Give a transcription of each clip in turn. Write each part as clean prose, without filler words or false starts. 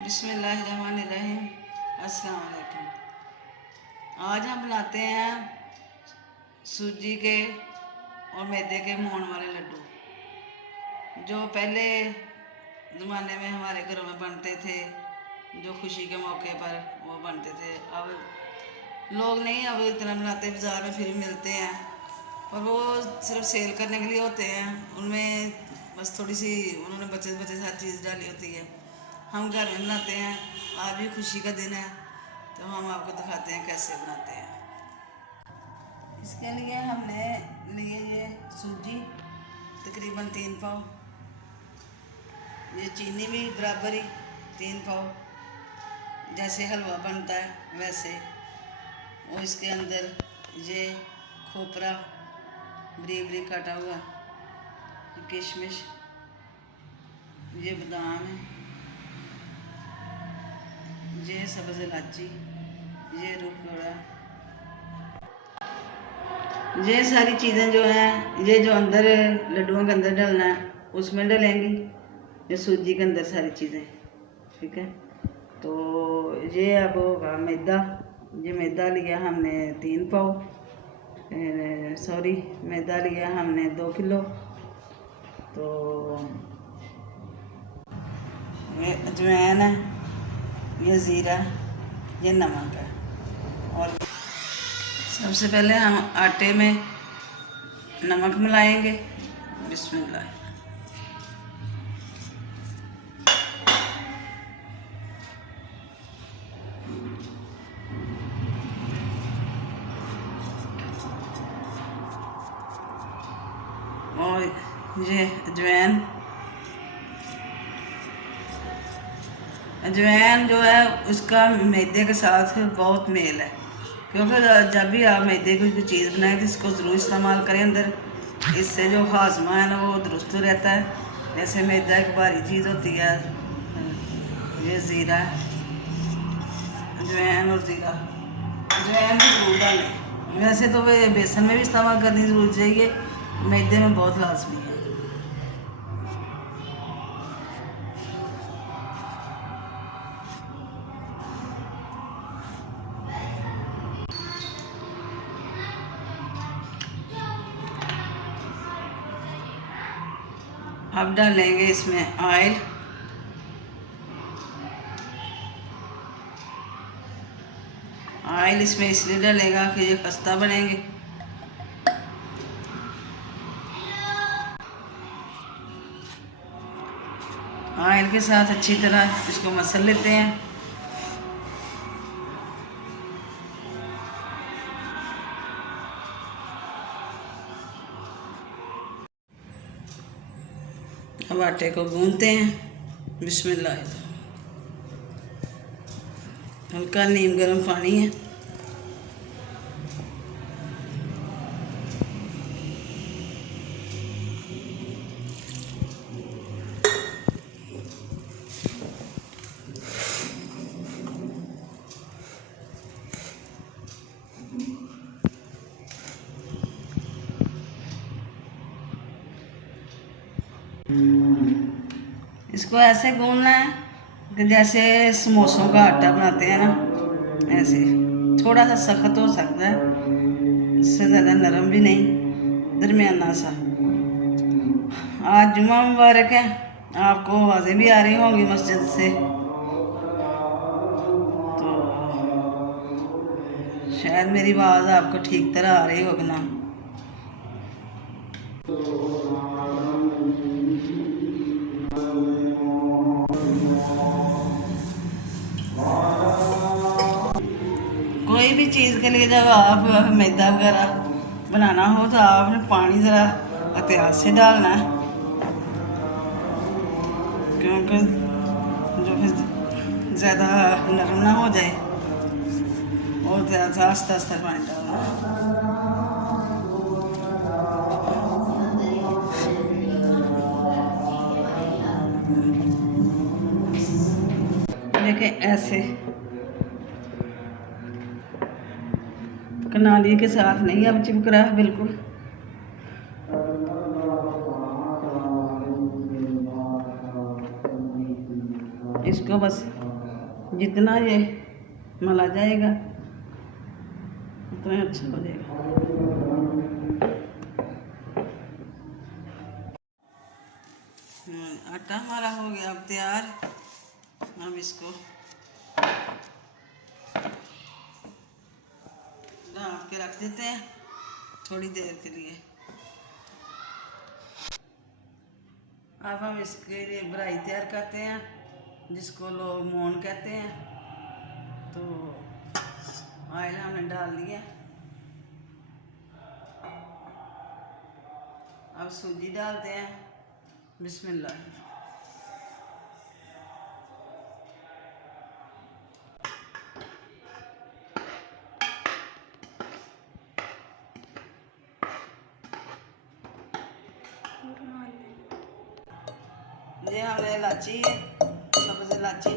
बिस्मिल्लाहिर्रहमानिर्रहीम। अस्सलाम वालेकुम। आज हम बनाते हैं सूजी के और मैदे के मोहन वाले लड्डू, जो पहले ज़माने में हमारे घरों में बनते थे, जो खुशी के मौके पर वो बनते थे। अब लोग नहीं अब इतना बनाते, बाज़ार में फिर मिलते हैं और वो सिर्फ सेल करने के लिए होते हैं। उनमें बस थोड़ी सी उन्होंने बचे बचे हर चीज़ डाली होती है। हम घर में बनाते हैं। आज भी खुशी का दिन है तो हम आपको दिखाते हैं कैसे बनाते हैं। इसके लिए हमने लिए ये सूजी तकरीबन 3 पाव, ये चीनी भी बराबर ही 3 पाव, जैसे हलवा बनता है वैसे। और इसके अंदर ये खोपरा बरीक बरीक काटा हुआ, किशमिश, ये बादाम है, ये सब्ज़ इलायची, ये रुखड़ा, ये सारी चीज़ें जो हैं ये जो अंदर लड्डुओं के अंदर डालना है उसमें डालेंगी। ये सूजी के अंदर सारी चीज़ें, ठीक है। तो ये अब होगा मैदा। ये मैदा लिया हमने 3 पाव, मैदा लिया हमने 2 किलो। तो ये अजवाइन है, ये ज़ीरा, ये नमक है। और सबसे पहले हम आटे में नमक मिलाएंगे। बिस्मिल्लाह। और ये अजवाइन जो है उसका मैदे के साथ बहुत मेल है, क्योंकि जब भी आप मैदे की कोई चीज़ बनाएं तो इसको ज़रूर इस्तेमाल करें अंदर। इससे जो हाजमा है ना वो दुरुस्त रहता है। जैसे मैदा एक भारी चीज़ होती है। ये ज़ीरा, अजवाइन और ज़ीरा, अजवाइन भी ज़रूर डालें। वैसे तो वे बेसन में भी इस्तेमाल करनी ज़रूर चाहिए, मैदे में बहुत लाजमी है। अब डालेंगे इसमें ऑयल। ऑयल इसमें इसलिए डालेगा कि ये खस्ता बनेंगे। ऑयल के साथ अच्छी तरह इसको मसल लेते हैं। अब आटे को गूंथते हैं। बिस्मिल्लाह। हल्का नीम गर्म पानी है। इसको ऐसे गूंथना है कि जैसे समोसों का आटा बनाते हैं ना, ऐसे। थोड़ा सा सख्त हो सकता है, इससे ज़्यादा नरम भी नहीं, दरमियाना सा। आज जुमा मुबारक है, आपको आवाज़ें भी आ रही होंगी मस्जिद से, तो शायद मेरी आवाज़ आपको ठीक तरह आ रही होगी ना। कोई भी चीज़ के लिए जब आप मैदा वगैरह बनाना हो तो आपने पानी ज़रा एहतियात से डालना है, क्योंकि जो फिर ज़्यादा नरम ना हो जाए, और ज़्यादा आस्ता आस्ता पानी डालना है। देखें ऐसे कनाली के साथ नहीं अब चिपक रहा है बिल्कुल। इसको बस जितना ये मला जाएगा उतना अच्छा हो जाएगा। आटा हमारा हो गया अब तैयार। अब इसको ढाँप के रख देते हैं थोड़ी देर के लिए। अब हम इसके लिए ब्राई तैयार करते हैं जिसको लोग मोन कहते हैं। तो ऑयल हमने डाल लिया। अब सूजी डालते हैं। बिस्मिल्लाह। ये हमने इलायची है, सब्ज़ इलायची,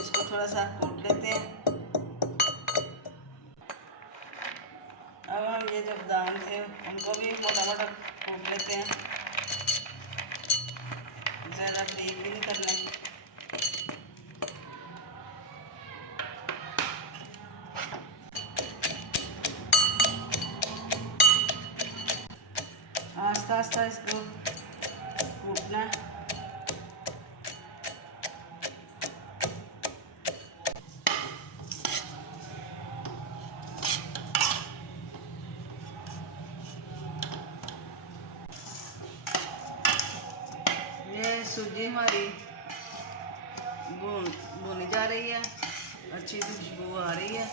इसको थोड़ा सा कूट लेते हैं। अब हम ये जो बादाम थे उनको भी मोटा मोटा कूट लेते हैं, ज़्यादा बारीक भी नहीं करना है। आस्ता आस्ता इसको कूटना है। ये सूजी हमारी भुनी जा रही है, अच्छी खुशबू आ रही है।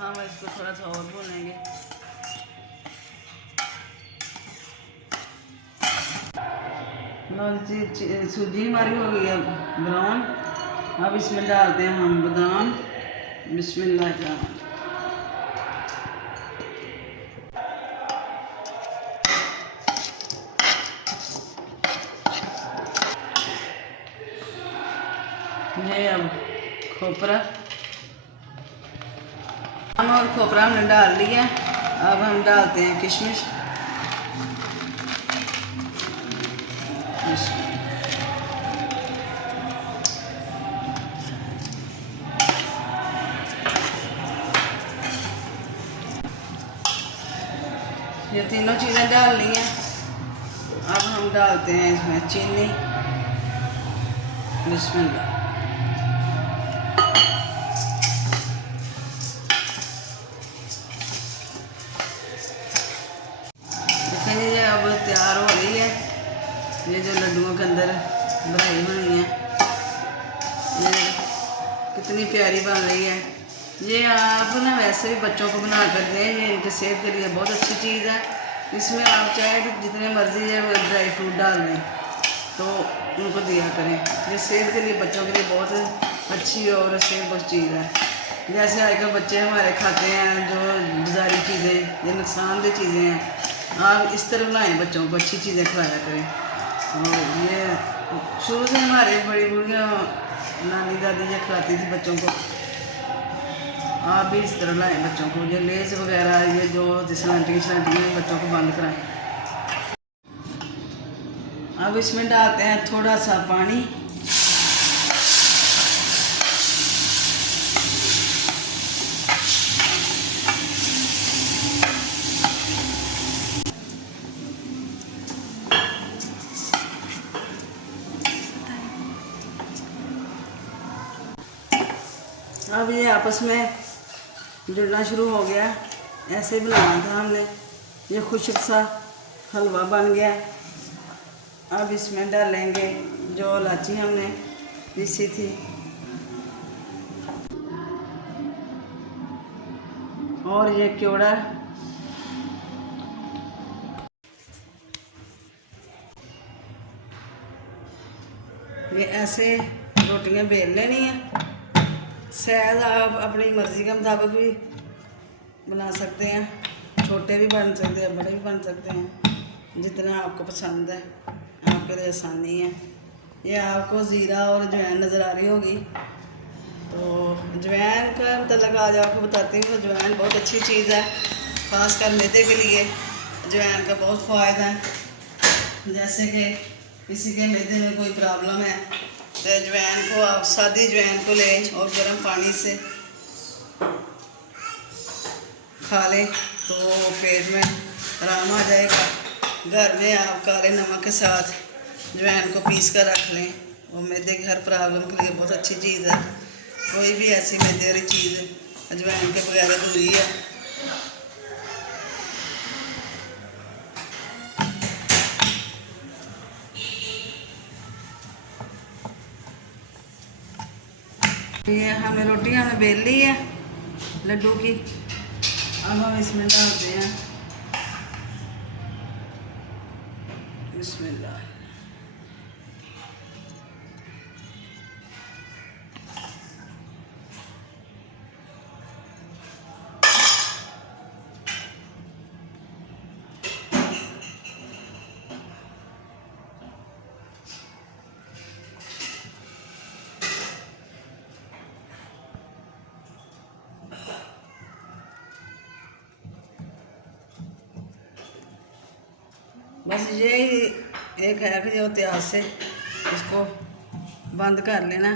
हम इसको थोड़ा सा और भूनेंगे। सूजी हमारी हो गई है ब्राउन। अब इसमें डालते हैं हम बादाम। बिस्मिल्लाह का ये अब खोपरा और खोपरा हमने डाल लिया। अब हम डालते हैं किशमिश। ये तीनों चीज़ें डाल ली हैं। अब हम डालते हैं इसमें चीनी। बिस्मिल्लाह। देखें ये अब तैयार हो रही है। ये जो लड्डुओं के अंदर बनाई हुई है, ये कितनी प्यारी बन रही है। ये आप ना वैसे भी बच्चों को बना कर दें, ये इनकी सेहत के लिए बहुत अच्छी चीज़ है। इसमें आप चाहे तो जितने मर्जी है ड्राई फ्रूट डाल दें तो उनको दिया करें। ये सेहत के लिए बच्चों के लिए बहुत अच्छी और सेहत चीज़ है। जैसे आजकल बच्चे हमारे खाते हैं जो बाजारी चीज़ें, ये नुकसानदेह चीज़ें हैं। आप इस तरह बनाएं, बच्चों को अच्छी चीज़ें खिलाया करें। और ये शुरू से हमारे बड़ी बूढ़ियाँ नानी दादी ये खिलाती थी बच्चों को। आप भी इस तरह लाएं बच्चों को। ये लेज वगैरह ये जो सलांटियाँ शलांटियाँ बच्चों को बंद कराएं। अब इसमें डालते हैं थोड़ा सा पानी। अब ये आपस में जुड़ना शुरू हो गया। ऐसे बनाना था हमने। ये खुश्क सा हलवा बन गया। अब इसमें डालेंगे जो इलायची हमने पीसी थी, और ये क्योड़ा। ये ऐसे रोटियां बेल लेनी है। शायद आप अपनी मर्ज़ी के मुताबिक भी बना सकते हैं। छोटे भी बन सकते हैं, बड़े भी बन सकते हैं, जितना आपको पसंद है। आपके लिए आसानी है। ये आपको ज़ीरा और अजवाइन नज़र आ रही होगी। तो अजवाइन का मतलब आज आपको बताती हूँ। अजवाइन बहुत अच्छी चीज़ है, ख़ासकर मैदे के लिए अजवाइन का बहुत फ़ायदा है। जैसे कि किसी के मैदे में कोई प्रॉब्लम है तो अजवाइन को आप सादी अजवाइन को लें और गर्म पानी से खा लें तो पेट में आराम आ जाएगा। घर में आप काले नमक के साथ अजवाइन को पीस कर रख लें। वो मैदे की हर प्रॉब्लम के लिए बहुत अच्छी चीज़ है। कोई भी ऐसी मैदे वाली चीज़ अजवाइन के बगैर अधूरी है। ये हमें रोटी हमने बेल ली है लड्डू की। अब हम इसमें डालते हैं बिस्मिल्लाह। बस यही एक है कि जो इतिहास से इसको बंद कर लेना।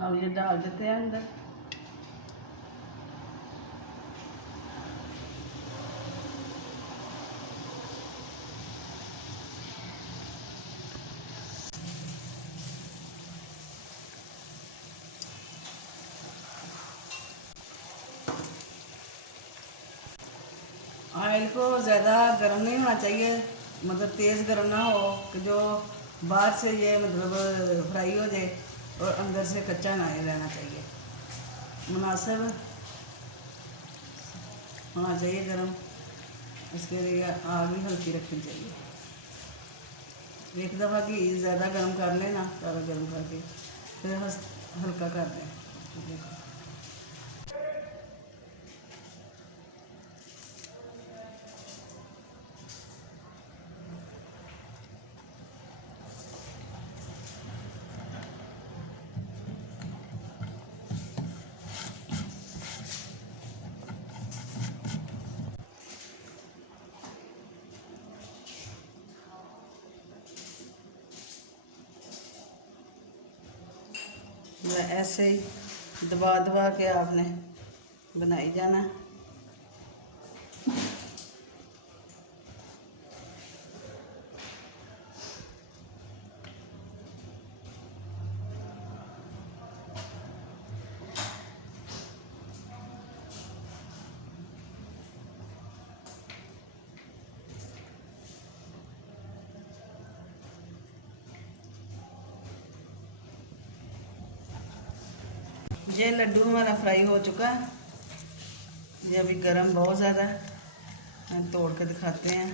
अब ये डाल देते हैं अंदर। ऑयल को ज़्यादा गर्म नहीं होना चाहिए, मतलब तेज़ गर्म ना हो कि जो बाहर से ये मतलब फ्राई हो जाए और अंदर से कच्चा ना रहना चाहिए। मुनासिब होना चाहिए गर्म। इसके लिए आग भी हल्की रखनी चाहिए। एक दफ़ा घी ज़्यादा गर्म कर लेना, सारा गर्म करके फिर हल्का कर दें। ऐसे ही दबा दबा के आपने बनाई जाना। ये लड्डू हमारा फ्राई हो चुका है। ये अभी गरम बहुत ज़्यादा है, तोड़ के दिखाते हैं।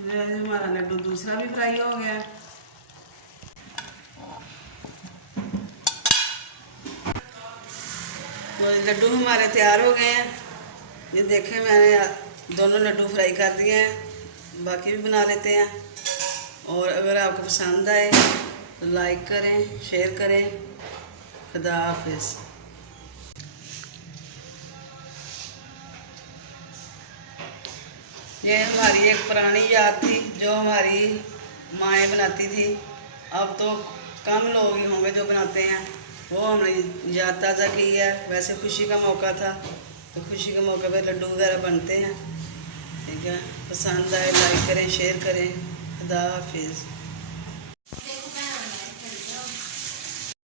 ये हमारा लड्डू दूसरा भी फ्राई हो गया। तो लड्डू हमारे तैयार हो गए हैं। ये देखें, मैंने दोनों लड्डू फ्राई कर दिए हैं। बाकी भी बना लेते हैं। और अगर आपको पसंद आए तो लाइक करें, शेयर करें। खुदा हाफिज़। ये हमारी एक पुरानी याद थी जो हमारी माएँ बनाती थी। अब तो कम लोग ही होंगे जो बनाते हैं। वो हमने याद ताज़ा की है। वैसे खुशी का मौका था तो खुशी के मौके पर लड्डू वगैरह बनते हैं। ठीक है, पसंद आए लाइक करें, शेयर करें। खुदा हाफिज़।